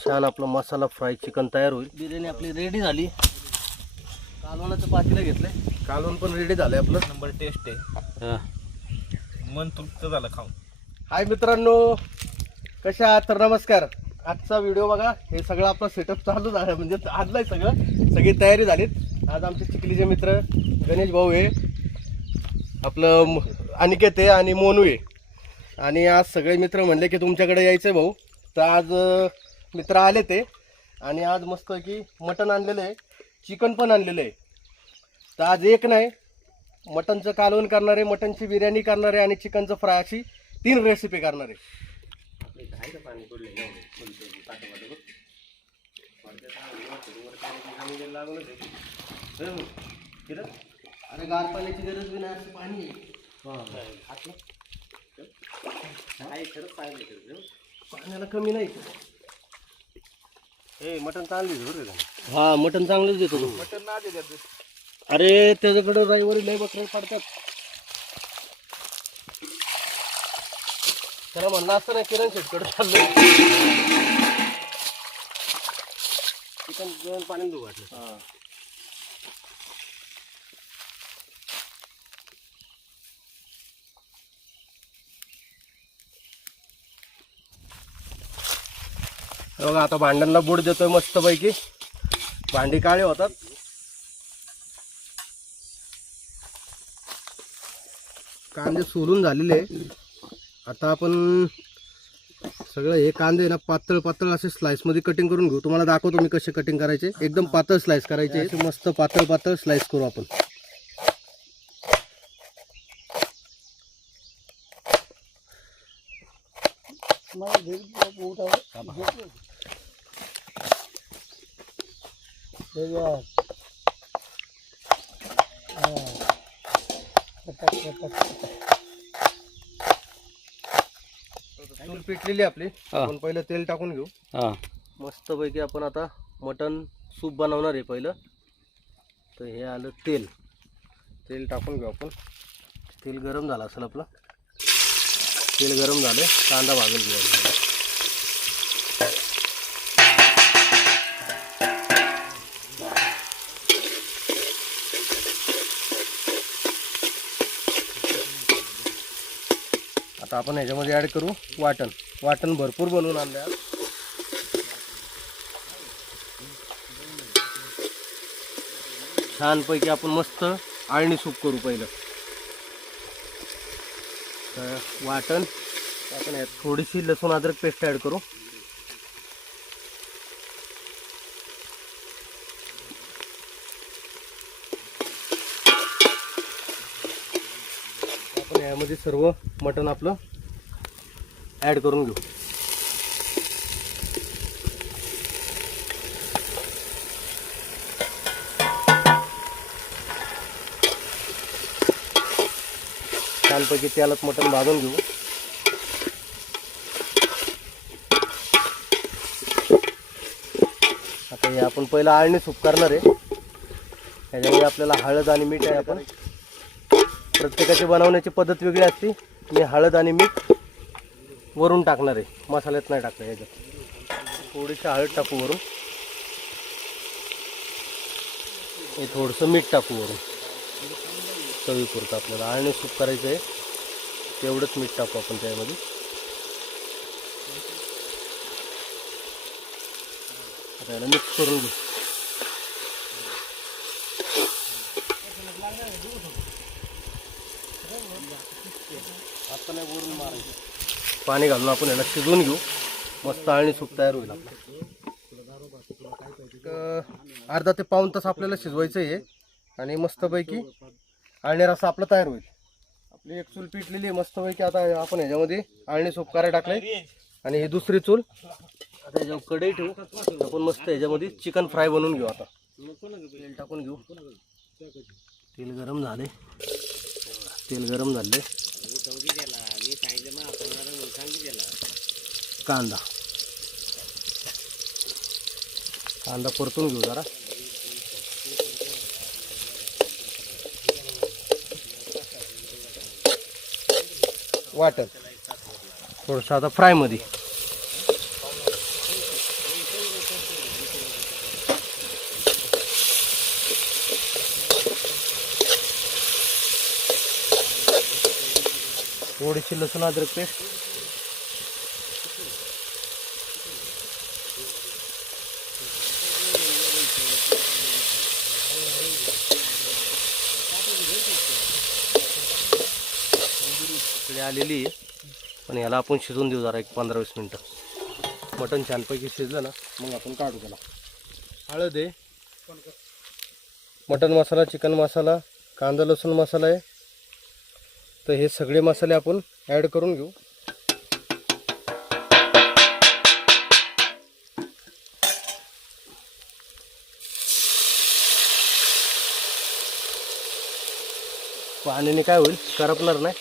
छान आपला मसाला fry chicken तयार होईल. बिर्याणी आपली रेडी झाली. कालवणाचं पातेलं घेतलंय, कालवण पण रेडी झालंय आपलं. नंबर टेस्ट आहे. मन तृप्त झालं खाऊन. हाय मित्रांनो, कशा आहात? तर नमस्कार. आजचा व्हिडिओ बघा. हे सगळं आपलं सेटअप चालू झालं, म्हणजे आणलंय सगळी तयारी झालीत. आज आमचे चिखलीचे मित्र गणेश भाऊ आहे, आपलं अनिकेत आहे आणि मोनू आहे. आणि आज सगळे मित्र म्हणले की तुमच्याकडे यायचंय भाऊ. तर आज मित्र आले ते, आणि आज मस्त की मटण आणलेलं आहे, चिकन पण आणलेलं आहे. तर आज एक नाही, मटणचं कालवण करणार आहे, मटणची बिर्याणी करणार आहे आणि चिकनचं फ्राय, अशी 3 रेसिपी करणार आहे. अरे गार पाण्याची गरज बी नाही, असं पाणी पाण्याला कमी नाही. हे मटण चांगली. हा, मटण चांगलंच देतो तू. मटन ना दे द्या. अरे त्याच्याकडे रविवारी लय बकरे पडतात. त्याला म्हणलं असतं ना, किरण शेटकडे चाललंय चिकन घेऊन पाणी देऊ वाटलं. बघा आता भांड्यांना बुड देतोय मस्त पैकी. भांडी काळे होतात. कांदे सोलून झालेले. आता आपण सगळं हे कांदे ना पातळ पातळ असे स्लाइस मध्ये कटिंग करून घेऊ. तुम्हाला दाखवतो मी कसे कटिंग करायचे. एकदम पातळ स्लाइस करायचे, असे मस्त पातळ पातळ स्लाइस करू आपण. चूल पेटलेली आपली. आपण पहिलं तेल टाकून घेऊ. मस्त पैकी आपण आता मटन सूप बनवणार आहे पहिलं. तर हे आलं तेल. तेल टाकून घेऊ आपण. तेल गरम झालं असेल आपलं. तेल गरम झालं, कांदा भाजून घेऊ. आता आपण ह्याच्यामध्ये ॲड करू वाटण. वाटण भरपूर बनवून आणलं. छानपैकी आपण मस्त आळणी सूप करू पहिलं. तर वाटण आपण यात थोडीशी लसूण अद्रक पेस्ट ॲड करू. आपण यामध्ये सर्व मटण आपलं ॲड करून घेऊ. छानपैकी तेलात मटण भाजून घेऊ. आता हे आपण पहिलं आळणी सूप करणार आहे. त्याच्यामुळे आपल्याला हळद आणि मीठ आहे. आपण प्रत्येकाची बनवण्याची पद्धत वेगळी असते. मी हळद आणि मीठ वरून टाकणार आहे, मसाल्यात नाही टाकणार. याच्यात थोडीशी हळद टाकू वरून, हे थोडंसं मीठ टाकू वरून, चवीपुरतं. आपल्याला आळणी सूप करायचं आहे तेवढंच मीठ टाकू आपण त्यामध्ये. आता याला मिक्स करून घेऊ. आता नाही वरून मारायचं. पाणी घालून आपण याला शिजवून घेऊ. मस्त आळणी सूप तयार होईल आपलं. अर्धा ते पाऊण तास आपल्याला शिजवायचं आहे आणि मस्तपैकी आळणी रस्सा आपला तयार होईल. आपली एक चूल पिटलेली आहे मस्तपैकी. आता आपण ह्याच्यामध्ये आळणी सूप करायला टाकलंय आणि ही दुसरी चूल. आता ह्याच्यावर कढई ठेवू. आपण मस्त ह्याच्यामध्ये चिकन फ्राय बनवून घेऊ. आता तेल टाकून घेऊ. तेल गरम झाले. तेल गरम झाले. कांदा कांदा परतून घेऊ जरा. वाटण थोडंसं आता फ्रायमध्ये. थोडीशी लसूण अद्रक पेस्ट, इकडे आलेली आहे, पण याला आपण शिजवून देऊ जरा एक 15-20 मिनटं. मटण छानपैकी शिजलं ना मग आपण काढू त्याला. हळद आहे, मटण मसाला, चिकन मसाला, कांदा लसूण मसाला आहे. तर हे सगळे मसाले आपण ॲड करून घेऊ. पाण्याने काय होईल, करपणार नाही.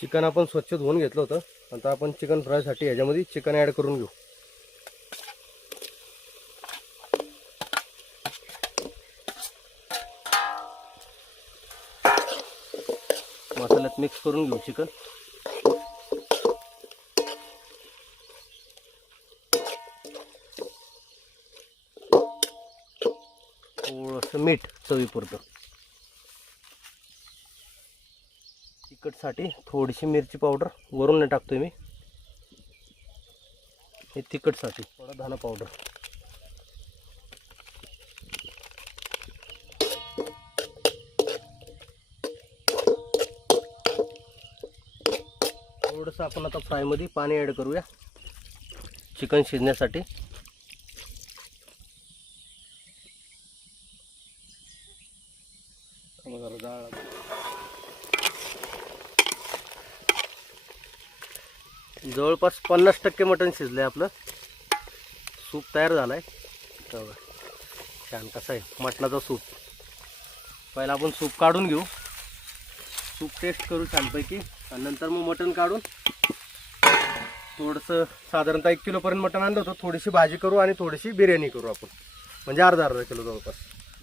चिकन आपण स्वच्छ धुवून घेतलं होतं. आता आपण चिकन फ्रायसाठी ह्याच्यामध्ये चिकन ॲड करून घेऊ. मसाल्यात मिक्स करून घेऊ चिकन. थोडंसं मीठ चवीपुरतं. तिखटसाठी थोडीशी मिरची पावडर वरून नाही टाकतोय मी, हे तिखटसाठी. थोडा धना पावडर, थोडंसं आपण आता फ्रायमध्ये पाणी ॲड करूया चिकन शिजण्यासाठी. जवळपास 50% मटण शिजलंय आपलं. सूप तयार झालाय. छान कसा आहे मटणाचा सूप. पहिला आपण सूप काढून घेऊ, सूप टेस्ट करू छानपैकी, आणि नंतर मग मटण काढून थोडंसं साधारणतः 1 किलोपर्यंत मटण आणलं होतं. थोडीशी भाजी करू आणि थोडीशी बिर्याणी करू आपण, म्हणजे अर्धा किलो जवळपास.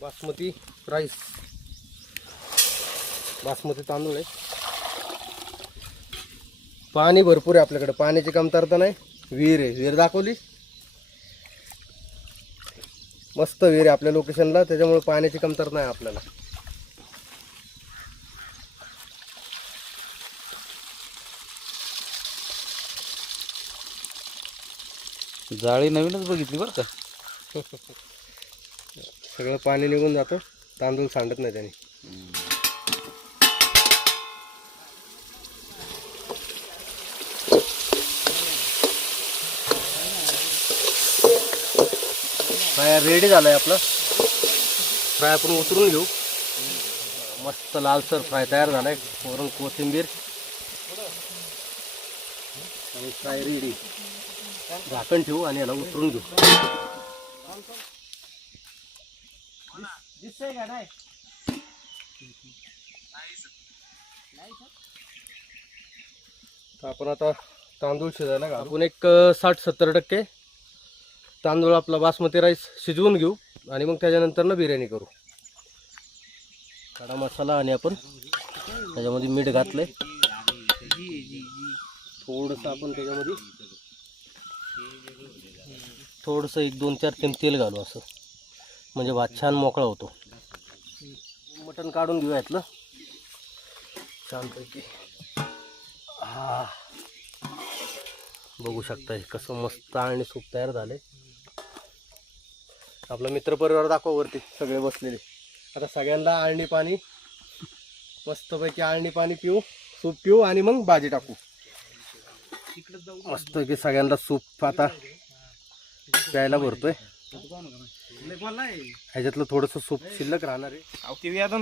बासमती राईस, बासमती तांदूळ आहे. पाणी भरपूर आहे आपल्याकडे, पाण्याची कमतरता नाही. विहीर आहे, विहीर दाखवली, मस्त विहीर आहे आपल्या लोकेशनला, त्याच्यामुळे पाण्याची कमतरता नाही आपल्याला. जाळी नवीनच बघितली बरं का. सगळं पाणी निघून जातं, तांदूळ सांडत नाही त्याने. फ्राय रेडी झालाय आपला. फ्राय आपण उतरून घेऊ. मस्त लालसर फ्राय तयार झालाय. वरून कोथिंबीर आणि फ्राय रेडी. झाकण ठेवू आणि याला उतरून घेऊ. आपण आता तांदूळ शिजायला घालू. आपण एक 60-70% तांदूळ आपला बासमती राईस शिजवून घेऊ आणि मग त्याच्यानंतर ना बिर्याणी करू. खडा मसाला आणि आपण त्याच्यामध्ये मीठ घातलंय. थोडंसं आपण त्याच्यामध्ये थोडंसं 1-2-4 थेंब तेल घालू, असं म्हणजे भात छान मोकळा होतो. मटण काढून घेऊ यातलं छानपैकी. हा, बघू शकता कसं मस्त आणि सूप तयार झाले. आपला मित्रपरिवार दाखवा वरती सगळे बसलेले. आता सगळ्यांना आळणी पाणी, मस्तपैकी आळणी पाणी पिऊ, सूप पिऊ आणि मग भाजी टाकू. मस्त की सगळ्यांना सूप आता प्यायला भरतोय. ह्याच्यातलं थोडंसं सूप शिल्लक राहणार आहे.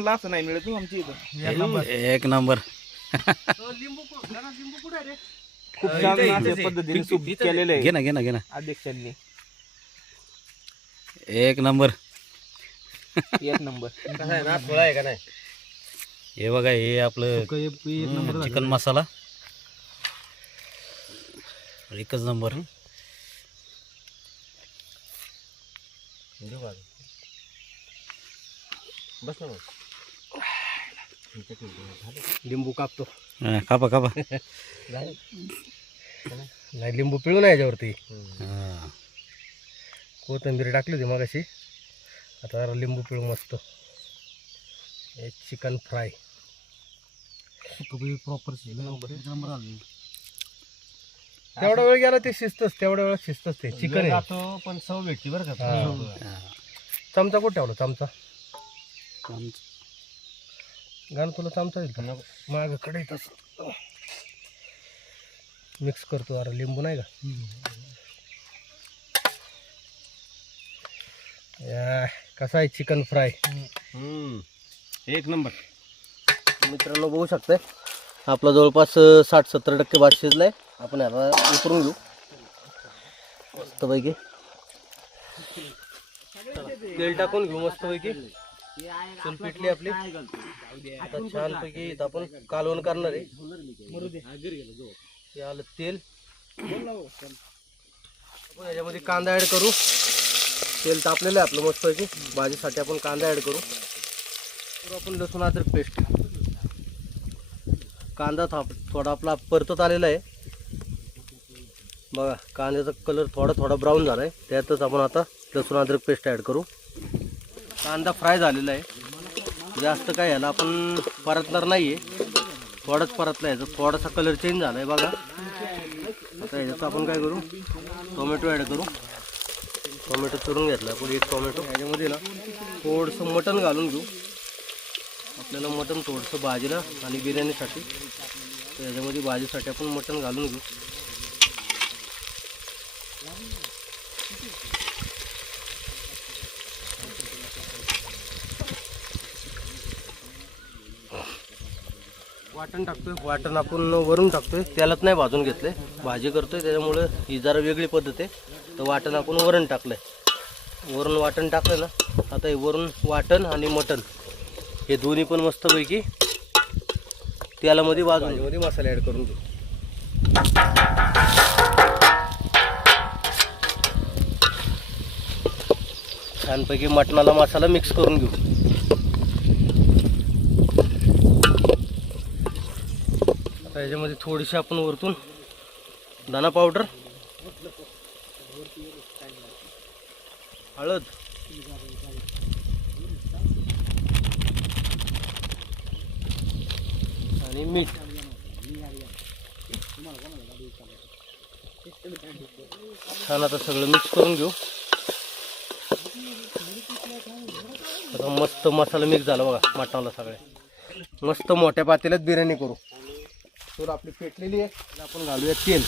लाच नाही मिळत आमची इथं. एक नंबर. लिंबू कुठे आहे रे? खूप छान पद्धतीने सूप केलेलं आहे. घे ना अध्यक्षांनी. एक नंबर. एक नंबर. कसं आहे ना, थोडा आहे का नाही? हे बघा, हे आपलं चिकन मसाला एकच नंबर. बस ना, लिंबू कापतो. कापा नाही, लिंबू पिळू ना याच्यावरती. कोथिंबीर टाकली होती मगाशी, आता जरा लिंबू पिळू मस्त. एक चिकन फ्राय प्रॉपर तेवढा वेळ गेला ते शिस्तच, तेवढ्या वेळात शिस्तच ते चिकन आहे. जातो पण चव भेटते बरं का. चमचा कुठे ठेवला चमचा? गाण तुला चमचा देईल का? माग कडे तसं मिक्स करतो. अरे लिंबू नाही का? या, कसा आहे चिकन फ्राय? एक नंबर. मित्रांनो बघू शकताय आपला जवळपास 60-70% भात शिजलाय. आपण याला उतरून घेऊ मस्तपैकी. तेल टाकून घेऊ मस्तपैकी. चूल पेटली आपली. आता छानपैकी इथं आपण कालवण करणार आहे. हे आलं तेल. आपण याच्यामध्ये कांदा ऍड करू. तेल तापलेलं आहे आपलं मस्तपैकी. भाजीसाठी आपण कांदा ऍड करू. आपण लसूण अद्रक पेस्ट. कांदा थोडा आपला परतत आलेला आहे बघा. कांद्याचा कलर थोडा ब्राऊन झाला आहे. त्यातच आपण आता लसूण अद्रक पेस्ट ॲड करू. कांदा फ्राय झालेला आहे. जास्त काय याला आपण परतणार नाही आहे. थोडाच परतला याचा. थोडासा कलर चेंज झाला आहे बघा. आता याच्यात आपण काय करू, टोमॅटो ॲड करू. टोमॅटो चिरून घेतला आपण एक टोमॅटो. याच्यामध्ये ना थोडंसं मटण घालून घेऊ. आपल्याला मटण थोडंसं भाजीला आणि बिर्याणीसाठी. तर याच्यामध्ये भाजीसाठी आपण मटण घालून घेऊ. वाटण टाकतोय. वाटण आपण वरून टाकतोय. त्यालाच नाही भाजून घेतले. भाजी करतोय त्याच्यामुळे ही जरा वेगळी पद्धत आहे. तर वाटण आपण वरण टाकलंय. वरून वाटण टाकलं ना. आता हे वरून वाटण आणि मटण हे दोन्ही पण मस्तपैकी तेलामध्ये भाजून मसाले ॲड करून घेऊ. छानपैकी मटणाला मसाला मिक्स करून घेऊ. आता याच्यामध्ये थोडीशी आपण वरतून धना पावडर, हळद, आणि मीठ छान आता सगळं मिक्स करून घेऊ. आता मस्त मसाला मिक्स झाला बघा मटणाला. सगळे मस्त मोठ्या पातेल्यात बिर्याणी करू. तर आपली पेटलेली आहे. आपण घालूया तेल.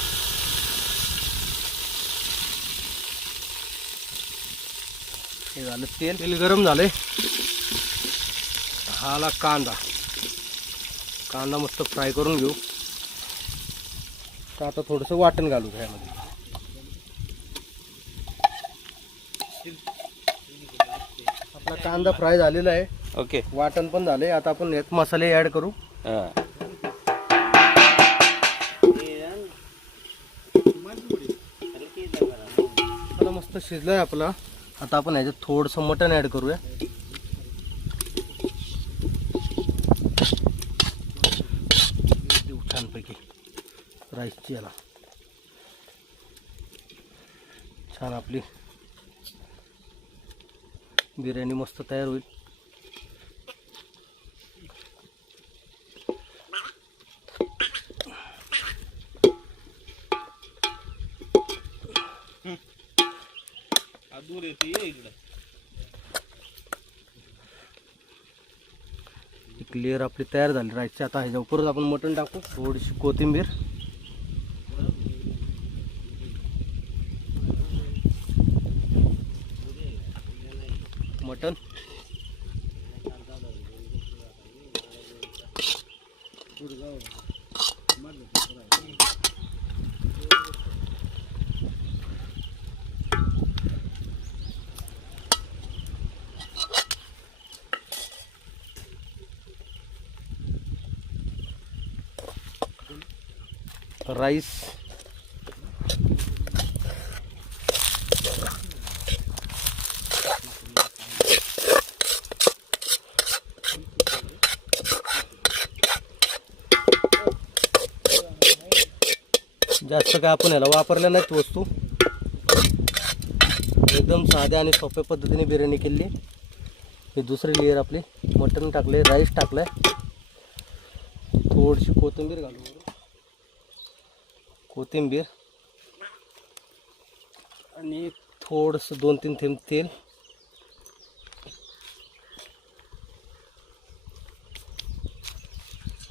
हे झालं तेल. तेल गरम झालंय. हा आला कांदा. कांदा मस्त फ्राय करून घेऊ. तर आता थोडंसं वाटण घालू ह्यामध्ये. आपला कांदा फ्राय झालेला आहे. ओके. वाटण पण झाले. आता आपण यात मसाले ऍड करू. आता मस्त शिजलंय आपला. आता आपण ह्याच्यात थोडंसं मटण ऍड करूया. छानपैकी राईसची याला छान आपली बिर्याणी मस्त तयार होईल. एक लेअर आपली तयार झाली राईसची. आता ह्याच्या परत आपण मटण टाकू. थोडीशी कोथिंबीर, मटण, राईस, जास्त काय आपण याला वापरल्या नाहीत वस्तू. एकदम साध्या आणि सोप्या पद्धतीने बिर्याणी केली. ही दुसरी लेअर आपली. मटण टाकले, राईस टाकलाय, थोडीशी कोथिंबीर घालू बरं. कोथिंबीर आणि थोडंसं 2-3 थेंब तेल.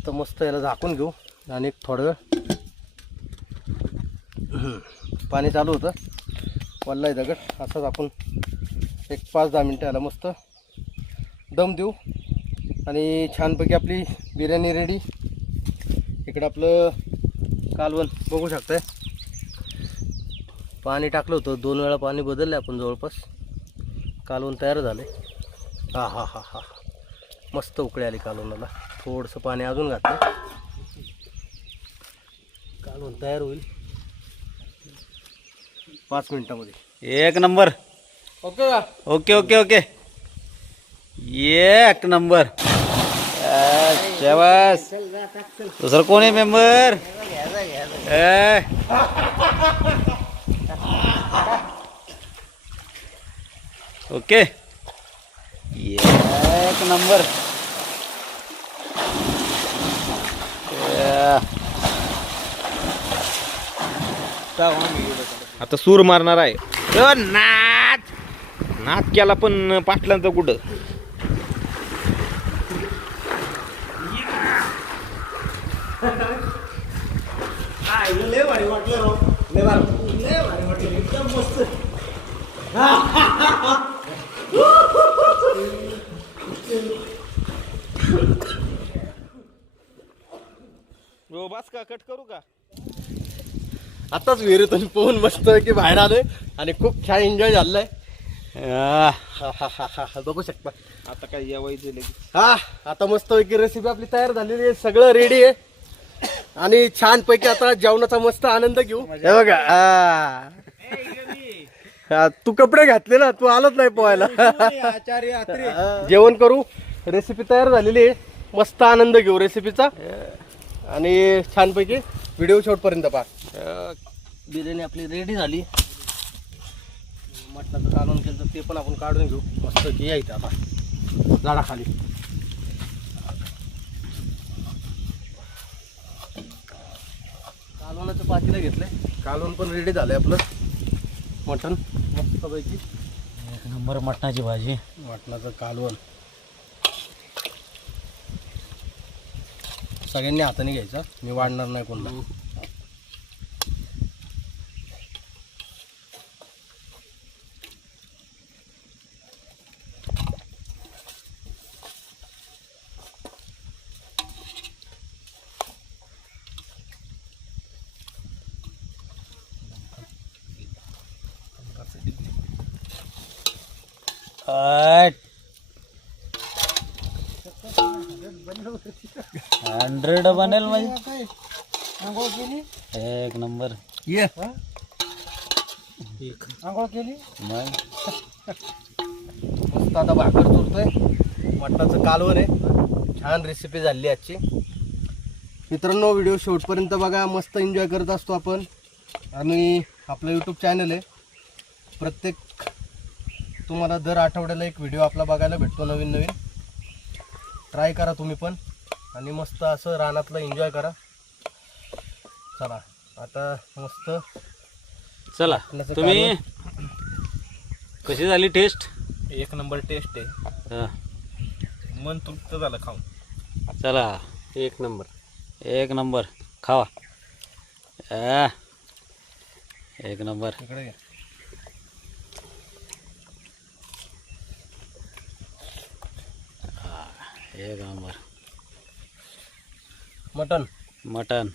तर मस्त याला झाकून घेऊ आणि थोडं वेळ पाणी चालू होतं वल्लाय दगड. असंच आपण एक 5-10 मिनटं याला मस्त दम देऊ आणि छानपैकी आपली बिर्याणी रेडी. इकडं आपलं कालवण बघू शकताय. पाणी टाकलं होतं 2 वेळा पाणी बदललं आपण जवळपास. कालवण तयार झाले. हा हा हा हा मस्त उकळी आली कालवणाला. थोडंसं पाणी अजून घातलं. कालवण तयार होईल 5 मिनिटामध्ये. एक नंबर. ओके का? Okay okay okay. एक नंबर. शाबास. दुसरं कोण आहे मेंबर? ओके. एक नंबर. आता सूर मारणार आहे. नाच नाच केला पण पाटलांचा कुठं. बस का कट करू का? आताच विहिरीतून पोहून मस्त की बाहेर आलोय आणि खूप छान एन्जॉय झालाय. बघू शकता. आता काय यावायचं लगेच. हा आता मस्त पैकी रेसिपी आपली तयार झालेली आहे. सगळं रेडी आहे आणि छान पैकी आता जेवणाचा मस्त आनंद घेऊ. हे बघा तू कपडे घातले ना, तू आलोच नाही पोहायला. जेवण करू. रेसिपी तयार झालेली आहे. मस्त आनंद घेऊ रेसिपीचा आणि छानपैकी व्हिडिओ शेवटपर्यंत पहा. बिर्याणी आपली रेडी झाली. मटणाचं कालवण केलं तर ते पण आपण काढून घेऊ. मस्त की यायचं आता झाडाखाली. कालवणाचं पातेलं घेतलंय. कालवण पण रेडी झालंय आपलं. मटण मस्तपैकी एक नंबर मटणाची भाजी. मटणाचं कालवण सगळ्यांनी हाताने घ्यायचं. मी वाढणार नाही कोणला. हंड्रेड बनेल म्हणजे एक नंबर. ये आंघोळ केली मग मस्त आता भाकर चुरतोय. मटणाचं कालवण आहे. छान रेसिपी झाली आजची. मित्रांनो व्हिडिओ शेवटपर्यंत बघा. मस्त एन्जॉय करत असतो आपण आणि आपलं यूट्यूब चॅनल आहे. प्रत्येक तुम्हाला दर आठवड्याला एक व्हिडिओ आपला बघायला भेटतो नवीन नवीन. ट्राय करा तुम्ही पण आणि मस्त असं रानातलं एन्जॉय करा. चला आता मस्त. चला तुम्ही कशी झाली टेस्ट? एक नंबर टेस्ट आहे. मन तृप्त झालं खाऊन. चला एक नंबर. एक नंबर खावा. एक नंबर. इकडे घ्या. एक नंबर मटण मटन.